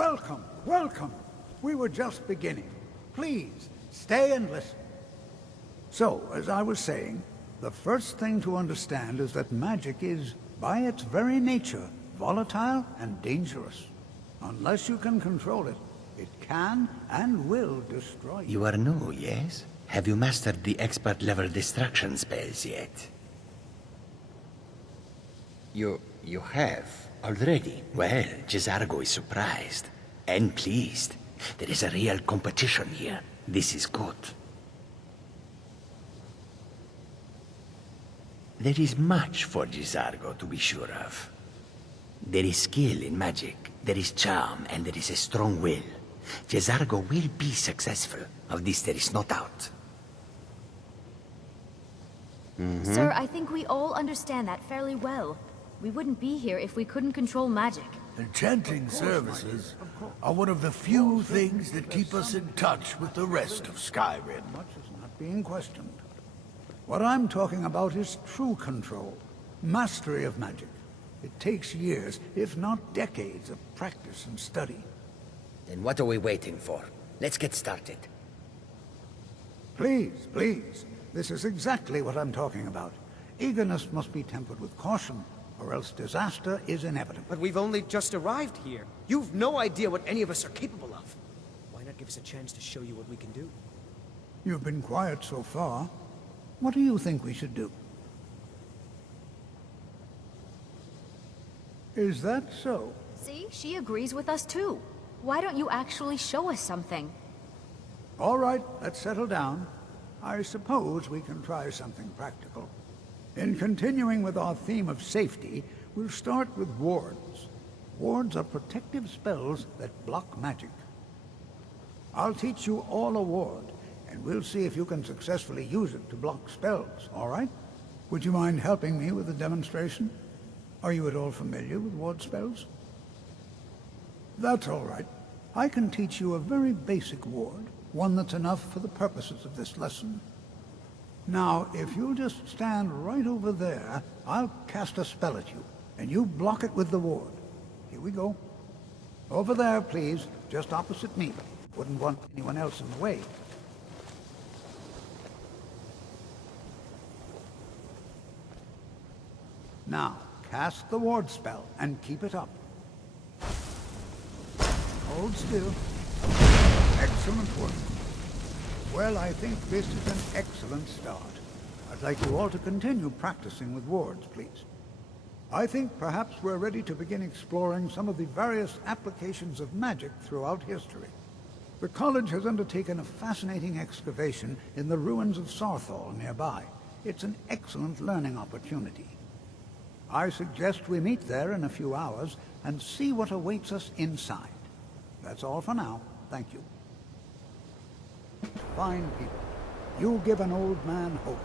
Welcome, welcome. We were just beginning. Please, stay and listen. So, as I was saying, the first thing to understand is that magic is, by its very nature, volatile and dangerous. Unless you can control it, it can and will destroy you. You are new, yes? Have you mastered the expert-level destruction spells yet? You have? Already? Well, Jezargo is surprised. And pleased. There is a real competition here. This is good. There is much for Jezargo to be sure of. There is skill in magic, there is charm, and there is a strong will. Jezargo will be successful. Of this there is no doubt. Sir, I think we all understand that fairly well. We wouldn't be here if we couldn't control magic. Enchanting services are one of the few things that keep us in touch with the rest of Skyrim. Much is not being questioned. What I'm talking about is true control, mastery of magic. It takes years, if not decades, of practice and study. Then what are we waiting for? Let's get started. Please, please. This is exactly what I'm talking about. Eagerness must be tempered with caution, or else disaster is inevitable. But we've only just arrived here. You've no idea what any of us are capable of. Why not give us a chance to show you what we can do? You've been quiet so far. What do you think we should do? Is that so? See, she agrees with us too. Why don't you actually show us something? All right, let's settle down. I suppose we can try something practical. In continuing with our theme of safety, we'll start with wards. Wards are protective spells that block magic. I'll teach you all a ward, and we'll see if you can successfully use it to block spells, all right? Would you mind helping me with the demonstration? Are you at all familiar with ward spells? That's all right. I can teach you a very basic ward, one that's enough for the purposes of this lesson. Now, if you'll just stand right over there, I'll cast a spell at you, and you block it with the ward. Here we go. Over there, please, just opposite me. Wouldn't want anyone else in the way. Now, cast the ward spell and keep it up. Hold still. Excellent work. Well, I think this is an excellent start. I'd like you all to continue practicing with wards, please. I think perhaps we're ready to begin exploring some of the various applications of magic throughout history. The college has undertaken a fascinating excavation in the ruins of Saarthal nearby. It's an excellent learning opportunity. I suggest we meet there in a few hours and see what awaits us inside. That's all for now. Thank you. Fine people. You give an old man hope.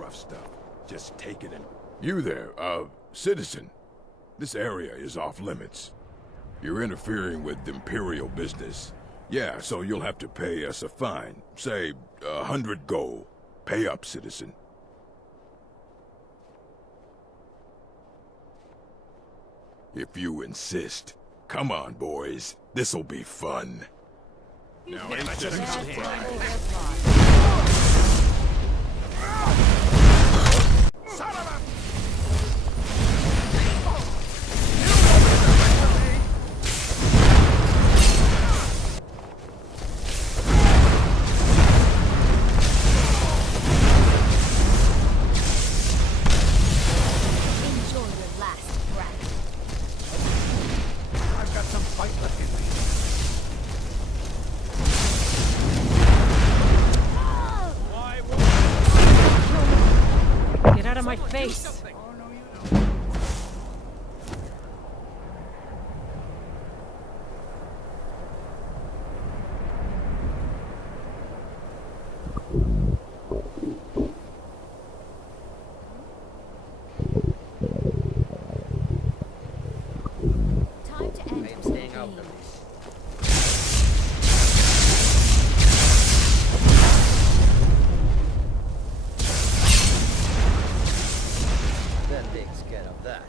rough stuff. Just take it and... You there, citizen. This area is off limits. You're interfering with Imperial business. Yeah, so you'll have to pay us a fine. Say, 100 gold. Pay up, citizen. If you insist. Come on, boys. This'll be fun. Now, ain't this a surprise? My face. Time to end. I am staying out of this. Takes care of that.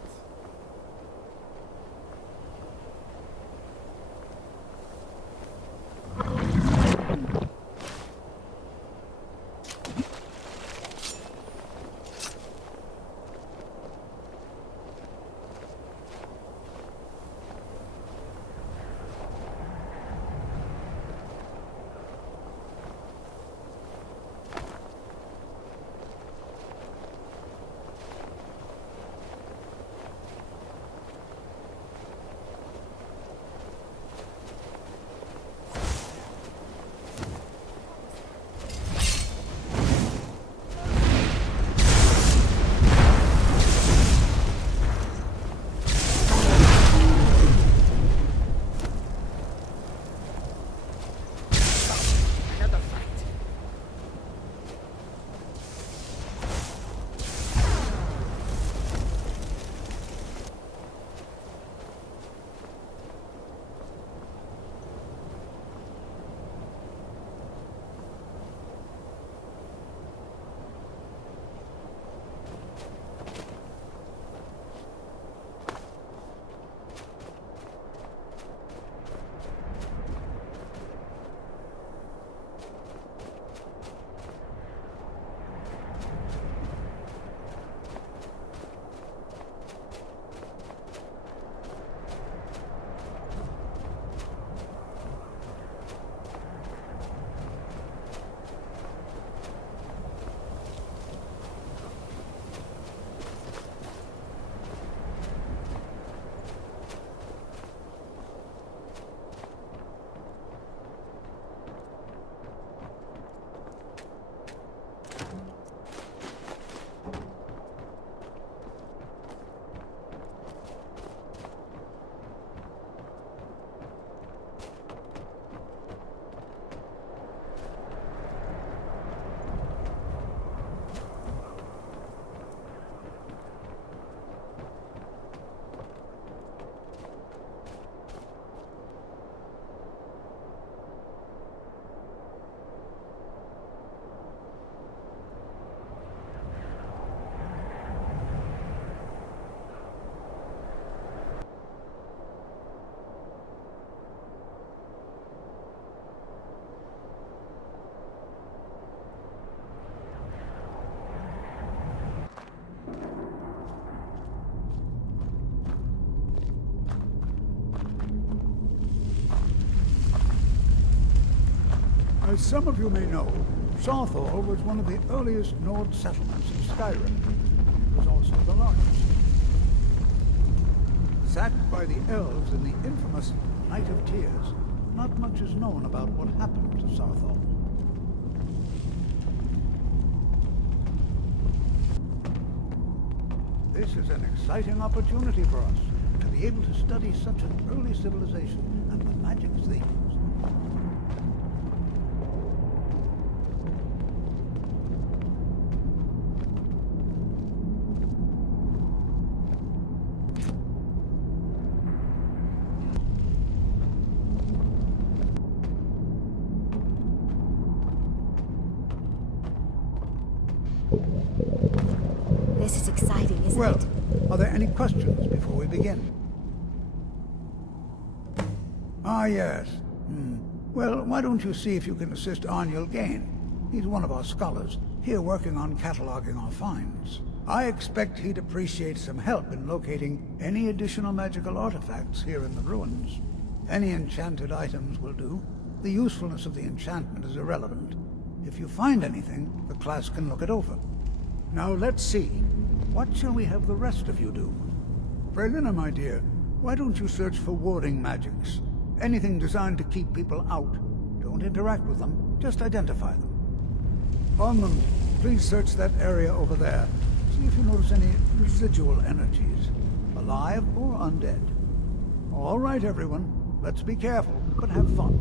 As some of you may know, Saarthal was one of the earliest Nord settlements in Skyrim. It was also the largest. Sacked by the elves in the infamous Night of Tears, not much is known about what happened to Saarthal. This is an exciting opportunity for us to be able to study such an early civilization and the magic things. This is exciting, isn't Well, it? are there any questions before we begin? Ah, yes. Well, why don't you see if you can assist Arniel Gain? He's one of our scholars, here working on cataloging our finds. I expect he'd appreciate some help in locating any additional magical artifacts here in the ruins. Any enchanted items will do. The usefulness of the enchantment is irrelevant. If you find anything, the class can look it over. Now let's see. What shall we have the rest of you do? Frelina, my dear, why don't you search for warding magics? Anything designed to keep people out. Don't interact with them, just identify them. Ormond, please search that area over there. See if you notice any residual energies, alive or undead. All right, everyone. Let's be careful, but have fun.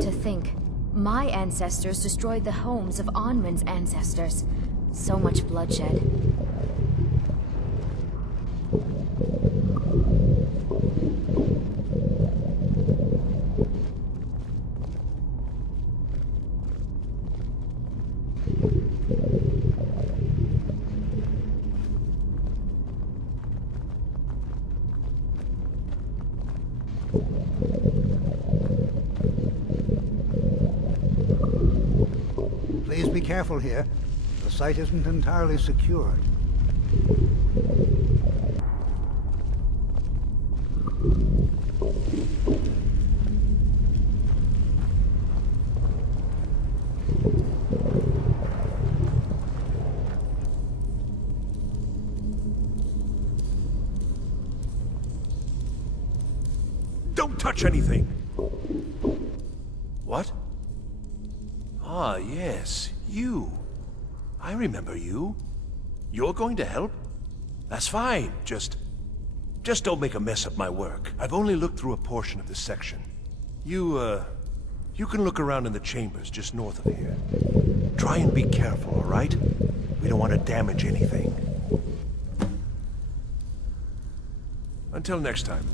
To think, my ancestors destroyed the homes of Onmund's ancestors. So much bloodshed. Please be careful here. The site isn't entirely secured. Don't touch anything! What? Ah, yes, you. I remember you. You're going to help? That's fine, just don't make a mess of my work. I've only looked through a portion of this section. You can look around in the chambers just north of here. Try and be careful, all right? We don't want to damage anything. Until next time.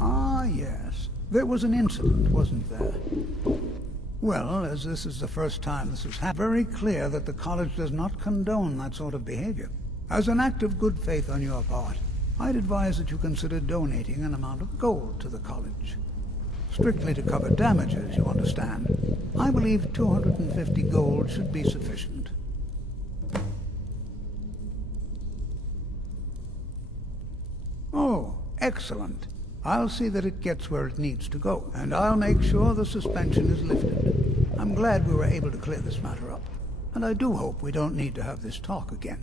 Ah, yes. There was an incident, wasn't there? Well, as this is the first time this has happened, very clear that the college does not condone that sort of behavior. As an act of good faith on your part, I'd advise that you consider donating an amount of gold to the college. Strictly to cover damages, you understand. I believe 250 gold should be sufficient. Oh, excellent. I'll see that it gets where it needs to go, and I'll make sure the suspension is lifted. I'm glad we were able to clear this matter up, and I do hope we don't need to have this talk again.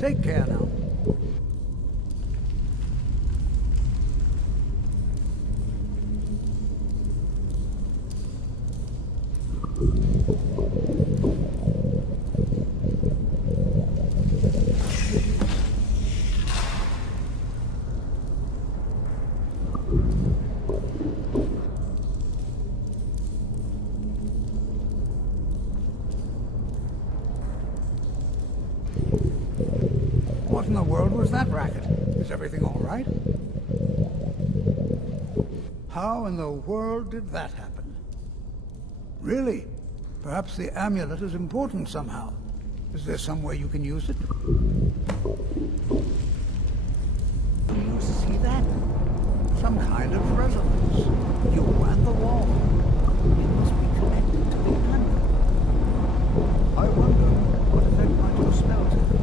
Take care now. world was that racket? Is everything all right? How in the world did that happen? Really? Perhaps the amulet is important somehow. Is there some way you can use it? Do you see that? Some kind of resonance. You and the wall. It must be connected to the amulet. I wonder what effect might your spell take.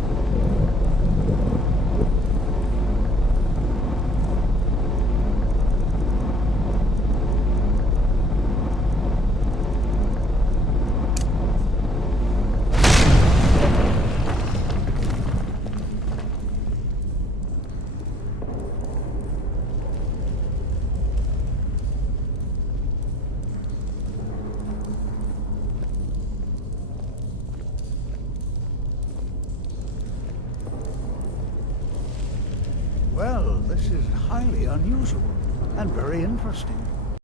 Well, this is highly unusual and very interesting.